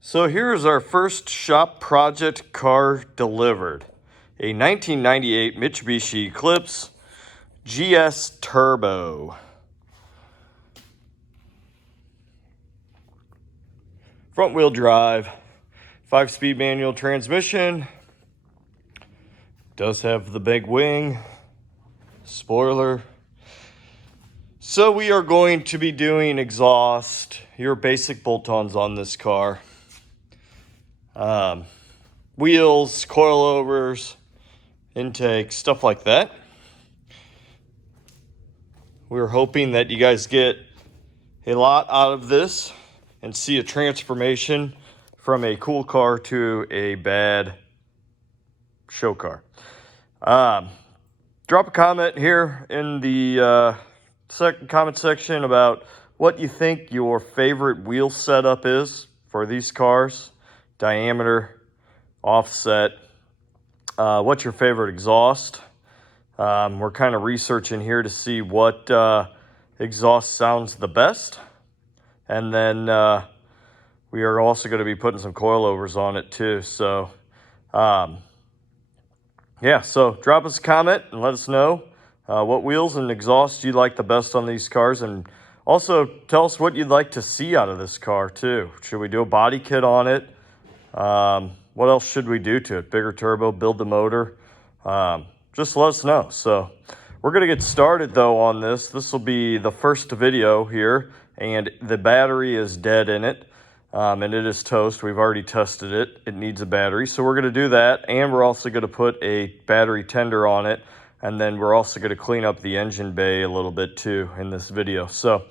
So here's our first shop project car delivered. A 1998 Mitsubishi Eclipse GS Turbo. Front wheel drive, 5-speed manual transmission. Does have the big wing, spoiler. So we are going to be doing exhaust, your basic bolt-ons on this car. Wheels, coilovers, intake, stuff like that. We're hoping that you guys get a lot out of this and see a transformation from a cool car to a bad show car. Drop a comment here in the comment section about what you think your favorite wheel setup is for these cars. Diameter, offset, what's your favorite exhaust? We're kind of researching here to see what exhaust sounds the best. And then we are also going to be putting some coilovers on it too. So yeah, so drop us a comment and let us know what wheels and exhaust you like the best on these cars. And also tell us what you'd like to see out of this car too. Should we do a body kit on it? What else should we do to it? Bigger turbo, build the motor? Just let us know. So we're going to get started though on this. This will be the first video here, and the battery is dead in it. And it is toast. We've already tested it. It needs a battery. So we're going to do that. And we're also going to put a battery tender on it. And then we're also going to clean up the engine bay a little bit too in this video. So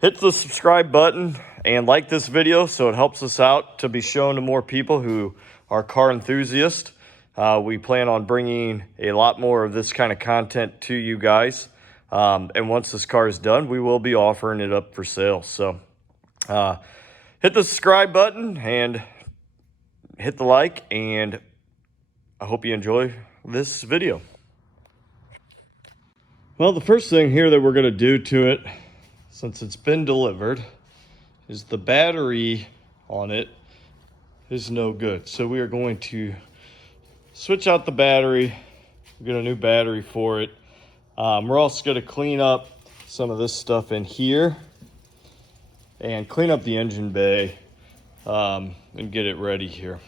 hit the subscribe button and like this video so it helps us out to be shown to more people who are car enthusiasts. We plan on bringing a lot more of this kind of content to you guys. And once this car is done, we will be offering it up for sale. So hit the subscribe button and hit the like, and I hope you enjoy this video. Well, the first thing here that we're going to do to it, since it's been delivered, is the battery on it is no good. So we are going to switch out the battery, get a new battery for it. We're also going to clean up some of this stuff in here and clean up the engine bay and get it ready here.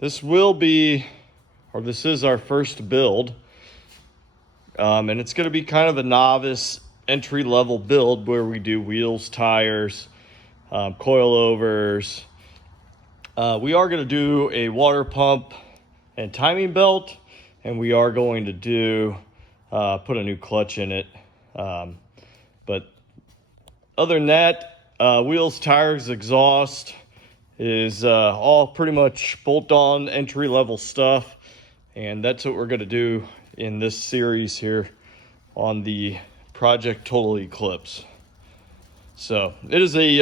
This will be, or this is our first build, and it's going to be kind of a novice entry-level build where we do wheels, tires, coilovers. We are going to do a water pump and timing belt, and we are going to do put a new clutch in it. But other than that, wheels, tires, exhaust is all pretty much bolt-on entry-level stuff, and that's what we're going to do in this series here on the Project Total Eclipse. So it is a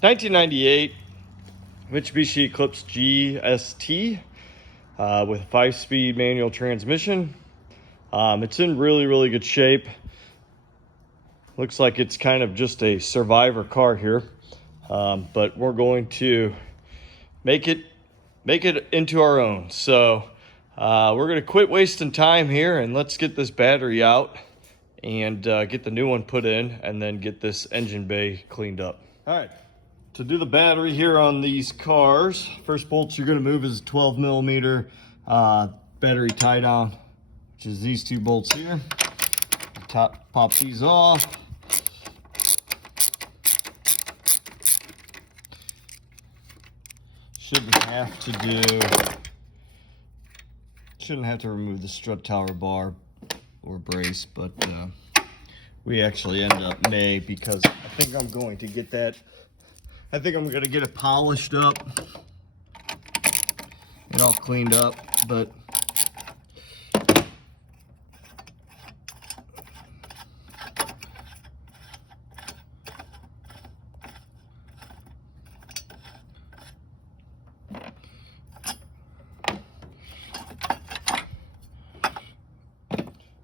1998 Mitsubishi Eclipse GS-T with a 5-speed manual transmission. It's in really good shape. Looks like it's kind of just a survivor car here, but we're going to make it into our own. So we're going to quit wasting time here and let's get this battery out and get the new one put in, and then get this engine bay cleaned up. All right, to do the battery here on these cars, first bolts you're going to move is a 12mm battery tie down, which is these two bolts here. Pop these off. Shouldn't have to remove the strut tower bar or brace, but we actually end up may, because I think I'm going to get that. I think I'm going to get it polished up and all cleaned up, but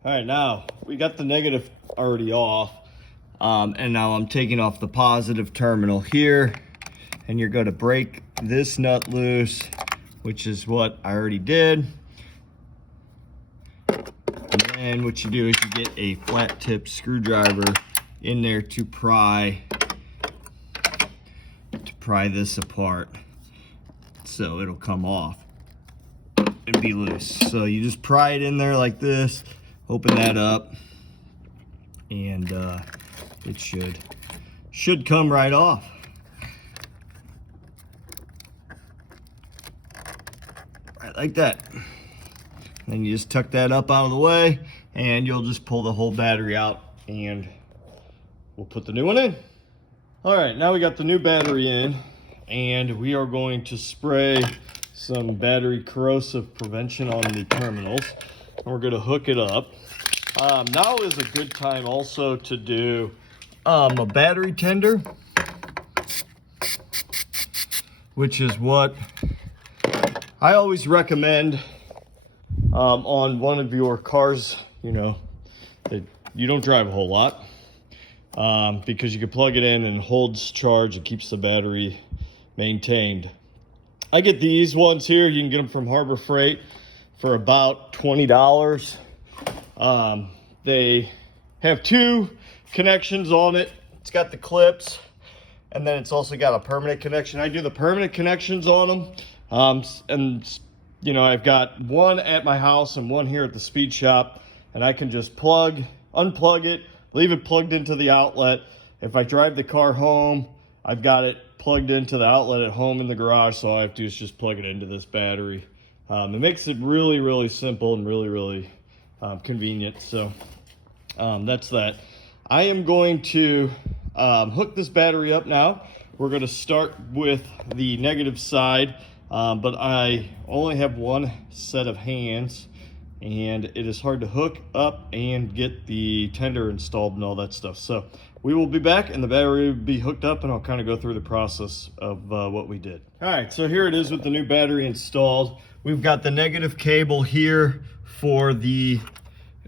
All right, now we got the negative already off. And now I'm taking off the positive terminal here, and you're going to break this nut loose, which is what I already did. And then what you do is you get a flat tip screwdriver in there to pry this apart, so it'll come off and be loose. So you just pry it in there like this, open that up, and it should come right off. Right like that. Then you just tuck that up out of the way, and you'll just pull the whole battery out, and we'll put the new one in. All right, now we got the new battery in, and we are going to spray some battery corrosive prevention on the terminals, and we're going to hook it up. Now is a good time also to do a battery tender, which is what I always recommend on one of your cars, you know, that you don't drive a whole lot, because you can plug it in and it holds charge. It keeps the battery maintained. I get these ones here. You can get them from Harbor Freight for about $20. They have two connections on it. It's got the clips, and then it's also got a permanent connection. I do the permanent connections on them, and you know, I've got one at my house and one here at the speed shop, and I can just unplug it, leave it plugged into the outlet. If I drive the car home, I've got it plugged into the outlet at home in the garage, so all I have to do is just plug it into this battery. It makes it really, really simple and really, really convenient. So that's that. I am going to hook this battery up now. We're going to start with the negative side, but I only have one set of hands, and it is hard to hook up and get the tender installed and all that stuff. So we will be back, and the battery will be hooked up, and I'll kind of go through the process of what we did. All right, so here it is with the new battery installed. We've got the negative cable here for the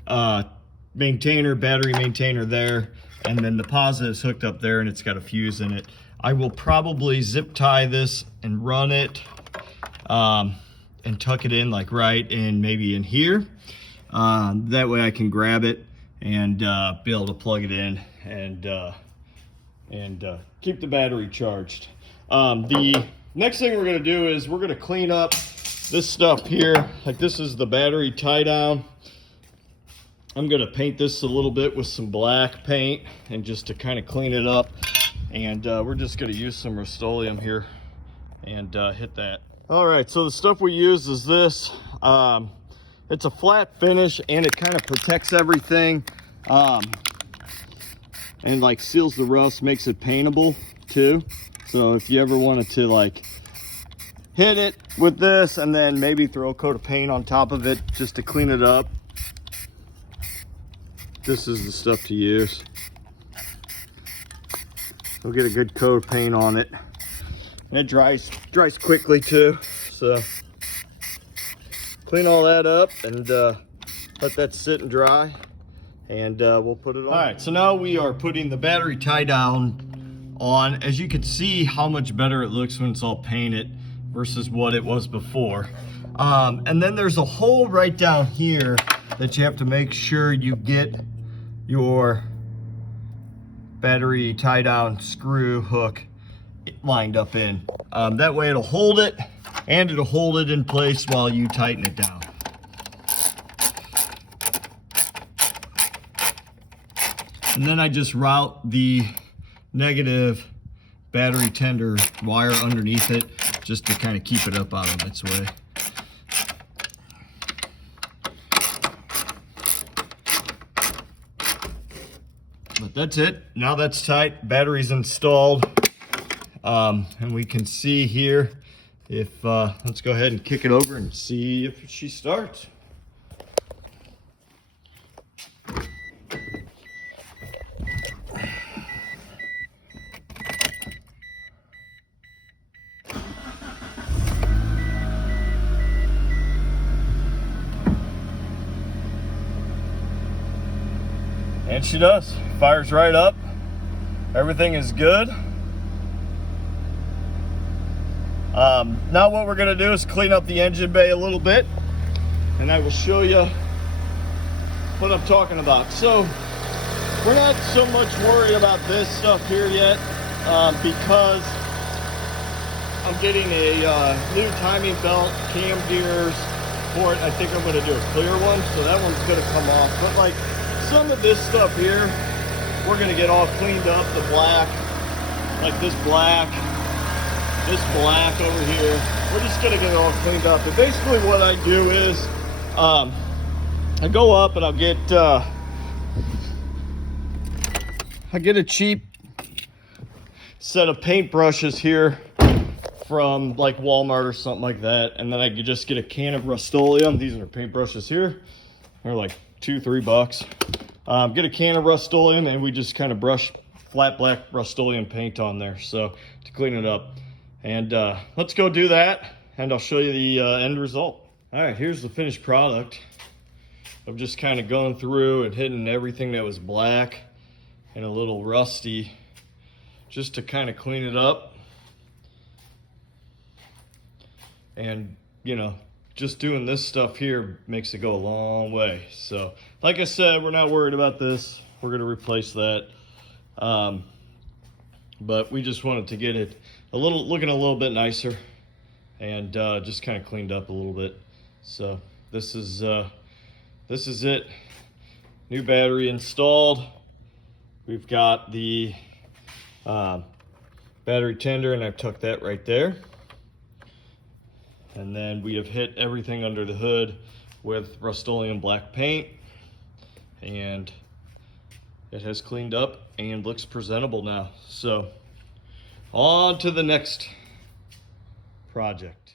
battery maintainer there, and then the positive is hooked up there, and it's got a fuse in it. I will probably zip tie this and run it and tuck it in like right in, maybe in here. That way I can grab it and be able to plug it in and keep the battery charged. The next thing we're going to do is we're going to clean up this stuff here. Like, this is the battery tie down. I'm going to paint this a little bit with some black paint, and just to kind of clean it up. And we're just going to use some Rust-Oleum here and hit that. All right, so the stuff we use is this. It's a flat finish, and it kind of protects everything, and like seals the rust, makes it paintable too. So if you ever wanted to like hit it with this and then maybe throw a coat of paint on top of it just to clean it up, this is the stuff to use. We'll get a good coat of paint on it, and it dries quickly too. So clean all that up and let that sit and dry, and we'll put it on. All right, so now we are putting the battery tie down on. As you can see how much better it looks when it's all painted versus what it was before. And then there's a hole right down here that you have to make sure you get your battery tie down screw hook lined up in. That way it'll hold it, and it'll hold it in place while you tighten it down. And then I just route the negative battery tender wire underneath it just to kind of keep it up out of its way. But that's it. Now that's tight. Battery's installed. And we can see here if, let's go ahead and kick it over and see if she starts. And she does. Fires right up. Everything is good. Now what we're gonna do is clean up the engine bay a little bit, and I will show you what I'm talking about. So we're not so much worried about this stuff here yet, because I'm getting a new timing belt, cam gears for it. I think I'm gonna do a clear one, so that one's gonna come off. But like some of this stuff here, we're gonna get all cleaned up. The black, like this black over here, we're just gonna get it all cleaned up. And basically what I do is, I go up and I'll get, I get a cheap set of paint brushes here from like Walmart or something like that, and then I could just get a can of Rust-Oleum. These are paint brushes here. They're like $2-3. Get a can of Rust-Oleum, and we just kind of brush flat black Rust-Oleum paint on there, so to clean it up. And let's go do that, and I'll show you the end result. All right, here's the finished product. I've just kind of gone through and hitting everything that was black and a little rusty, just to kind of clean it up. And you know, just doing this stuff here makes it go a long way. So like I said, we're not worried about this. We're going to replace that. But we just wanted to get it looking a little bit nicer, and just kind of cleaned up a little bit. So this is it. New battery installed. We've got the battery tender, and I've tucked that right there. And then we have hit everything under the hood with Rust-Oleum black paint, and it has cleaned up and looks presentable now. So on to the next project.